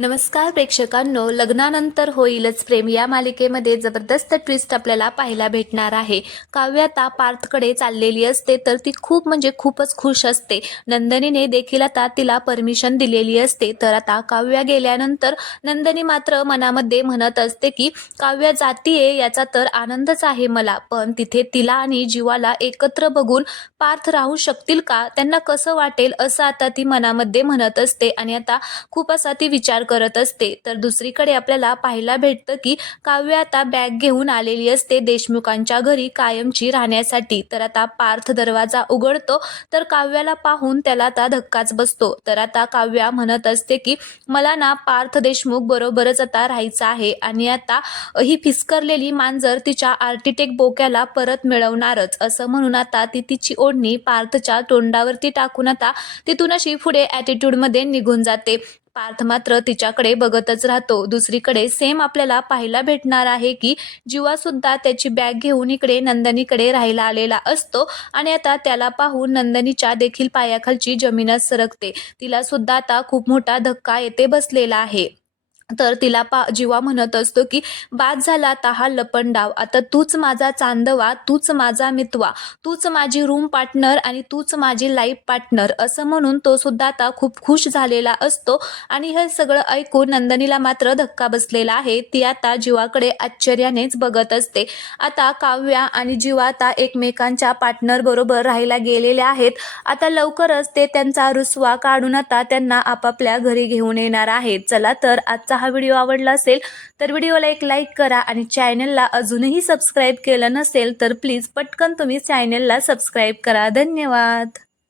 नमस्कार प्रेक्षकांनो लग्नानंतर होईलच प्रेम. या मालिकेमध्ये जबरदस्त ट्विस्ट आपल्याला पाहायला भेटणार आहे. काव्य आता पार्थकडे चाललेली असते तर ती खूप म्हणजे खूपच खुश असते. नंदनीने देखील आता तिला परमिशन दिलेली असते. तर आता काव्य गेल्यानंतर नंदनी मात्र मनामध्ये म्हणत असते की काव्य जातीये याचा तर आनंदच आहे मला. पण तिथे तिला आणि जीवाला एकत्र बघून पार्थ राहू शकतील का? त्यांना कसं वाटेल? असं आता ती मनामध्ये म्हणत असते. आणि आता खूप असा ती विचार करत असते. तर दुसरीकडे आपल्याला पाहायला भेटतं की काव्य आता बॅग घेऊन आलेली असते देशमुखांच्या घरी कायमची राहण्यासाठी. तर आता पार्थ दरवाजा उघडतो तर काव्याला पाहून त्याला आता धक्काच बसतो. तर आता काव्या म्हणत असते की मला ना पार्थ देशमुख बरोबरच आता राहायचं आहे आणि आता ही फिसकरलेली मांजर तिच्या आर्टिटेक्ट बोक्याला परत मिळवणारच. असं म्हणून आता ती तिची ओढणी पार्थच्या तोंडावरती टाकून आता तिथून अशी पुढे ॲटिट्यूडमध्ये निघून जाते. पार्थ मात्र तिच्याकडे बघतच राहतो. दुसरीकडे सेम आपल्याला पाहायला भेटणार आहे की जीवा सुद्धा त्याची बॅग घेऊन इकडे नंदनीकडे राहायला आलेला असतो आणि आता त्याला पाहून नंदनीच्या देखील पायाखालची जमीनच सरकते. तिला सुद्धा आता खूप मोठा धक्का येथे बसलेला आहे. तर तिला पा जीवा म्हणत असतो की बाद झाला तहा लपंडाव. आता तूच माझा चांदवा तूच माझा मितवा. तूच माझी रूम पार्टनर आणि तूच माझी लाईफ पार्टनर. असं म्हणून तो सुद्धा आता खूप खुश झालेला असतो आणि हे सगळं ऐकून नंदनीला मात्र धक्का बसलेला आहे. ती आता जीवाकडे आश्चर्यानेच बघत असते. आता काव्या आणि जीवा आता एकमेकांच्या पार्टनर बरोबर राहायला गेलेल्या आहेत. आता लवकरच ते त्यांचा रुसवा काढून आता त्यांना आपापल्या घरी घेऊन येणार आहेत. चला तर आजचा हा व्हिडिओ आवडला असेल तर व्हिडिओला एक लाईक करा आणि चॅनलला अजूनही सबस्क्राईब केलं नसेल तर प्लीज पटकन तुम्ही चॅनलला सबस्क्राईब करा. धन्यवाद.